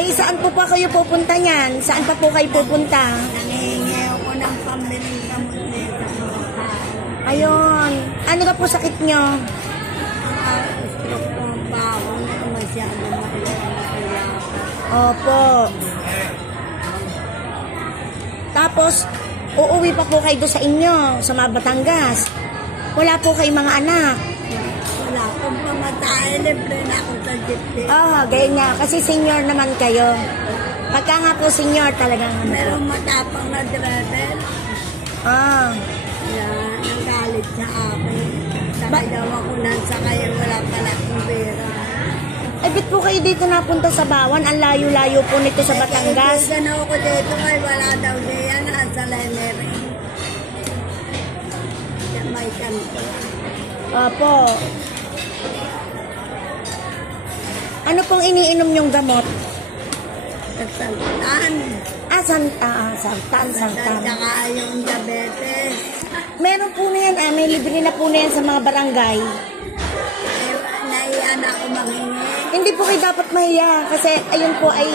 Ay, saan po pa kayo pupunta niyan? Saan pa po kayo pupunta? Nangihingi ako ng pambiling gamot nito. Ayun. Ano ka po sakit nyo? Stroke po ang baho na masyado maliit. Opo. Tapos, uuwi pa po kayo doon sa inyo, sa mga Batangas. Wala po kayong mga anak. Wala akong pamatay. Libre na ako sa jeepney. Ganyan nga. Kasi senior naman kayo. Pagka nga po senior talagang Meron matapang na driver. Yan, nagalit sa akin. Sakay daw ako nansakay, wala pala akong pera. Ay, bit po kayo dito napunta sa Bawan? Ang layo-layo po nito sa Batangas. Kaya na ako dito ay wala daw siya. Nasa Lemery. Sa may kanto. Opo. Ano pong iniinom yung gamot? Santan. Santan. Saka yung diabetes. Meron po na yan, may libre na po na yan sa mga barangay. Naiyan ako manghingi. Hindi po kayo dapat mahiya kasi ayun po ay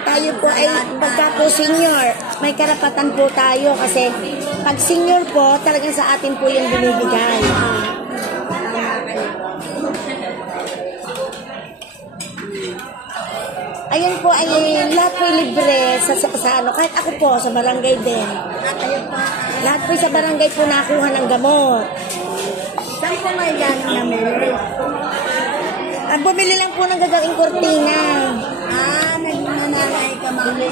tayo po ay pagka po senior, may karapatan po tayo kasi pag senior po, talagang sa atin po yung binibigay. Ayun po ay lahat po libre sa ano, kahit ako po sa barangay din. Lahat po sa barangay po nakuha ng gamot. Saan po may gano'n namili? Bumili lang po ng gagawing kortina. Nagmananay ka mali.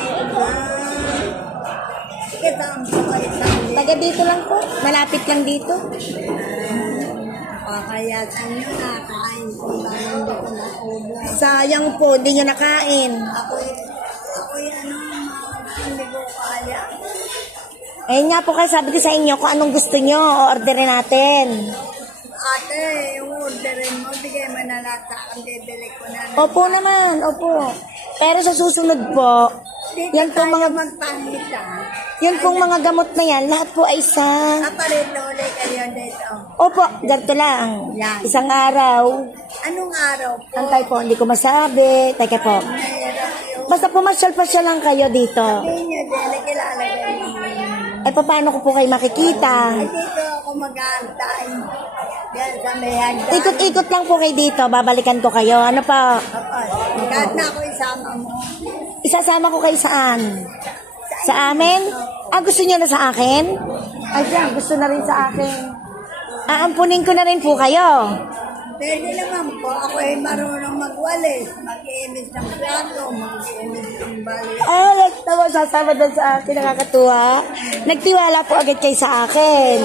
Saan po kayo saan? Taga dito lang po, malapit lang dito. Kaya saan nyo nakain kung bakit hindi ko naubo. Sayang po, hindi nyo nakain. Ako'y hindi ko kaya. Ayun nga po kayo, sabi ko sa inyo kung anong gusto nyo, o-orderin natin. Ate, yung orderin mo, bigay mo na lahat sa akin, bibili ko na. Opo naman, opo. Pero sa susunod po, yan po mga magpangita. yan pong mga gamot na yan, lahat po ay sa... Aparito ulit kayo dito. Opo, ganito lang. Yan. Isang araw. Anong araw po? Antay po, hindi ko masabi. Teka po. Mahirap yun. Basta pumasyal-pasyal lang kayo dito. Sabihin nyo din, kilala kayo. Eh, paano ko po kayo makikita? Ay, dito ako mag-aantay. Yan, sa may hagdan. Ikot-ikot lang po kayo dito, babalikan ko kayo. Ano pa? Kahit na ako isama mo. Isasama ko kayo saan? Sa amin? Gusto niyo na sa akin? Ay, siya, gusto na rin sa akin. Aampunin ko na rin po kayo. Pwede naman po. Ako ay marunong magwalis. Mag-iimis ng plato, mag-iimis ng balik. Nagtawa, sasama doon sa akin. Nakakatuwa. Nagtiwala po agad kayo sa akin.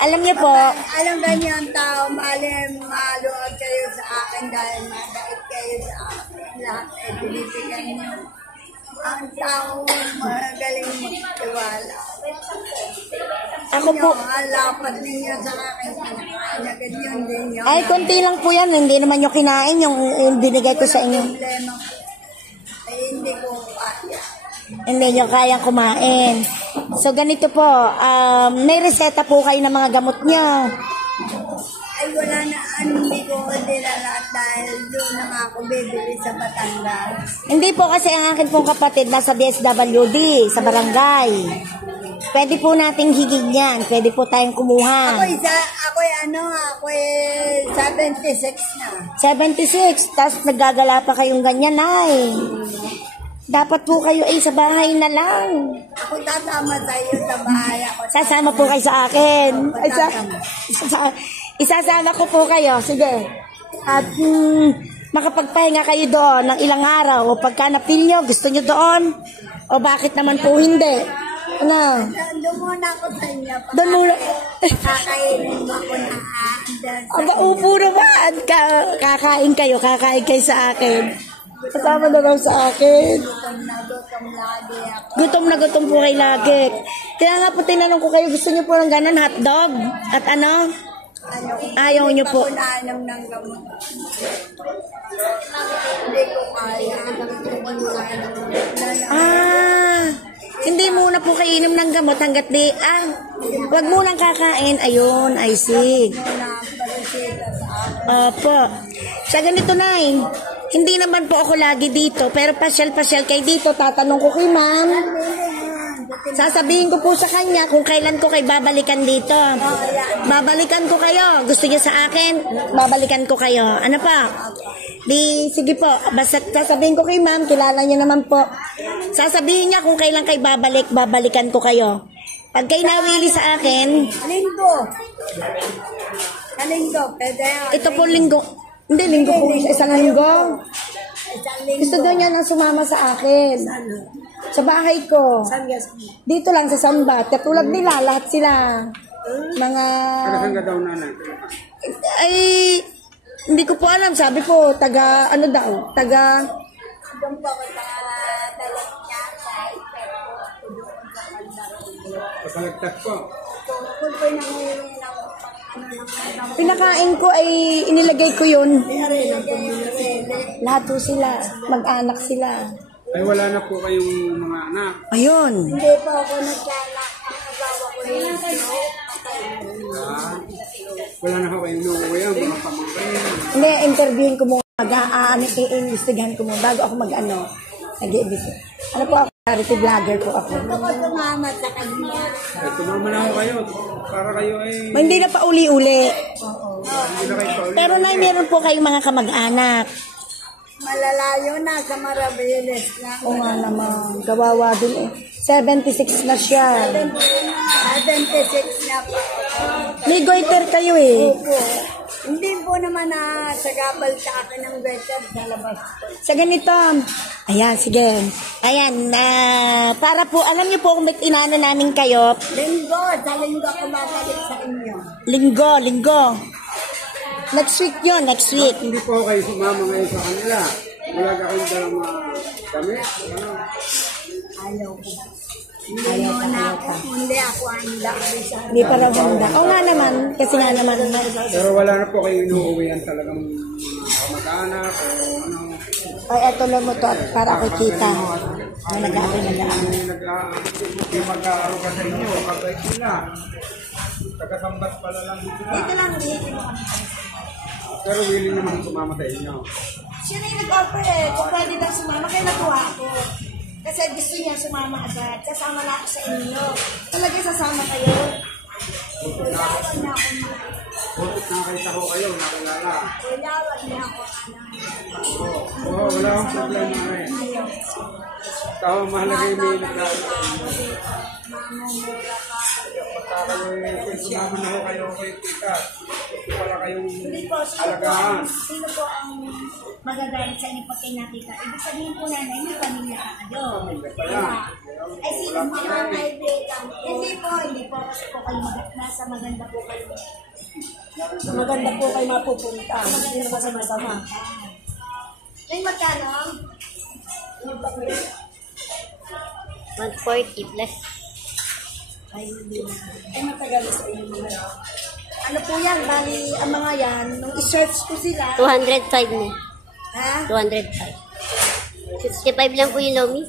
Alam niyo po, Alam ganyan tao, maluwag kayo sa akin dahil mabait kayo sa akin. Lahat ay binibigyan niyo. Ang tao magaling magtiwala. ako po, Ang lapat ninyo sa akin, na ganyan din yun. ay, konti lang po yan. Hindi naman yung kinain, yung binigay ko sa inyo. Problema ay hindi ko kaya. Hindi nyo kayang kumain. So, ganito po, may reseta po kayo ng mga gamot nyo. Ay wala na, hindi ko lahat dahil doon na nga ako bibili sa Batangas. Hindi po kasi ang akin pong kapatid nasa DSWD, sa barangay. Pwede po nating higig yan. Pwede po tayong kumuha. Ako'y 76 na. 76, tapos naggagala pa kayong ganyan, ay. Dapat po kayo ay sa bahay na lang. Ako tatama tayo sa bahay ako. Sasama po kayo sa akin. Isasama ko po kayo. Sige. At makapagpahinga kayo doon ng ilang araw. O pagka napil nyo, gusto nyo doon. O bakit naman po hindi? Ano? Doon muna ako sa inyo. Doon muna. Kakainin mo ako na Aba, upo naman. Kakain kayo sa akin. Kasama na lang sa akin. gutom na lagi ako. Gutom na gutom po kayo lagi. Kaya nga po tinanong ko kayo, gusto nyo po ng ganon hotdog? At ano? Ayaw nyo po. Ako nainom ng gamot. Hindi ko kaya. Hindi muna po kayo inom ng gamot hanggat di, wag munang kakain. Ayun, I see. Opo. Sa ganito na Hindi naman po ako lagi dito, pero pasyal-pasyal kayo dito. Tatanong ko kay ma'am. Sasabihin ko po sa kanya kung kailan ko kayo babalikan dito. Babalikan ko kayo. Gusto niya sa akin, babalikan ko kayo. Ano pa? Di, sige po. Basta sasabihin ko kay ma'am, kilala niya naman po. Sasabihin niya kung kailan kayo babalik, babalikan ko kayo. Pag kayo nawili sa akin, Linggo. Kalinggo. Pwede yan. ito po linggo. Hindi, linggo po. Isang linggo. Isang linggo. Gusto daw niya nang sumama sa akin. Sa bahay ko. Saan yes? Dito lang sa Sambat. Katulad nila, lahat sila. Mga... Saan ka daw nanay? Ay, hindi ko po alam. Sabi po, taga, ano daw? Taga... Doon po ako sa dalag niya sa ipet ko. Doon sa Kaldaron. Pasalagtas po. Kung po nangyayari ng Pinakain ko ay inilagay ko yun. nangyayari. Lahat po sila. Mag-anak sila. Ay wala na po kayong mga anak. Ayun. Hindi po ako naglalak. Ang asawa ko rin. Ah, wala na po kayong inuuwi ang mga pamangkin. Hindi, interviewin ko muna. I-investigahan ko muna bago ako mag-ano. Nag-i-visit. Ano po ako? Charity vlogger po ako. Ako tumamat sa kanya. Ay tumama na ako kayo. Para kayo ay... Hindi na pa uli-uli. Hindi na kayo pa Pero na meron po kayong mga kamag-anak. Malalayo na sa Maraviles na. O nga naman, gawawa din eh. 76 na siya. 76 na po. May goiter kayo eh. Opo. Hindi po naman na sagabal sa akin ng better sa labas. Sa ganito, ayan, sige. Ayan, para po, alam niyo po kung ba't inano namin kayo. Linggo, sa linggo ako babalik sa inyo. Linggo. Next week yun, next week. Hindi po kayo sumama ngayon sa kanila. Wala ka kayong dalang mga damit. Ano? Ayaw ko. Hindi ako handa. Hindi pa raw handa. O nga naman, kasi nga naman. Pero wala na po kayo inuuwihan talagang mga kamag-anak o ano. Ay, eto lang mo to at para ako kita. Na nag-aaral. Hindi magkakaroon ka sa inyo. Kabait sila. Taga-sambat pala lang dito na. Dito lang, dito. Pero willing naman sumama sa inyo. Siya na yung nag-offer eh. Kung pwede daw sumama, kaya natuwa ako. Kasi gusto niya sumama agad. Sasama na ako sa inyo. Talaga sasama kayo. Kuyawan na ako. Bakit nakita ko kayo, nakilala? Kuyawan na ako. Oo, wala akong problema rin. Tao, mahalaga yung may naglalala. Mamumura ka. Pagka kayo, sumama na ho kayo kay Tita. Gusto pala kayong Hindi po, alagaan. sino po ang magagalit sa inyo pag kayo nakita? Ibig sabihin po nanay, may pamilya ka kayo. Kaya, Ay, sino po mga kaibigan? Hindi po. Kasi po kayo nasa maganda po kayo. Maganda po kayo mapupunta. Hindi naman sama-sama. May magkano? 140 plus. Ay, matagal sa inyo mga. Ano po yan? Bali, ang mga yan, nung i-search ko sila. 205 na. Ha? 205. 65 lang po yung Lomi.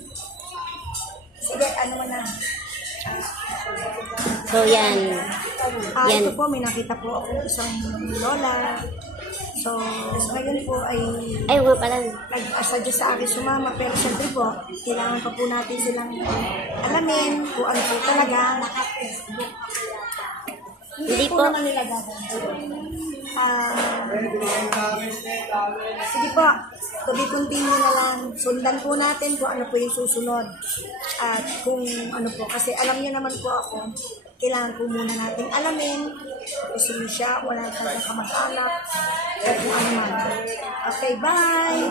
Sige, ano mo na. So, yan. Yan. Ito po, may nakita po ako isang lola. So, ngayon po ay Ay, nga pala. nag-asadya sa akin sumama. Pero syempre po, kailangan pa po natin silang alamin kung ano po talaga. Naka-Facebook ako yata. Hindi po po. naman nila gagawin. Sige po, to be continue na lang. Sundan po natin kung ano po yung susunod. At kung ano po, kasi alam niyo naman po ako, kailangan po muna natin alamin kung sino siya, wala talaga kamag-anak, o kung ano man. Okay, bye!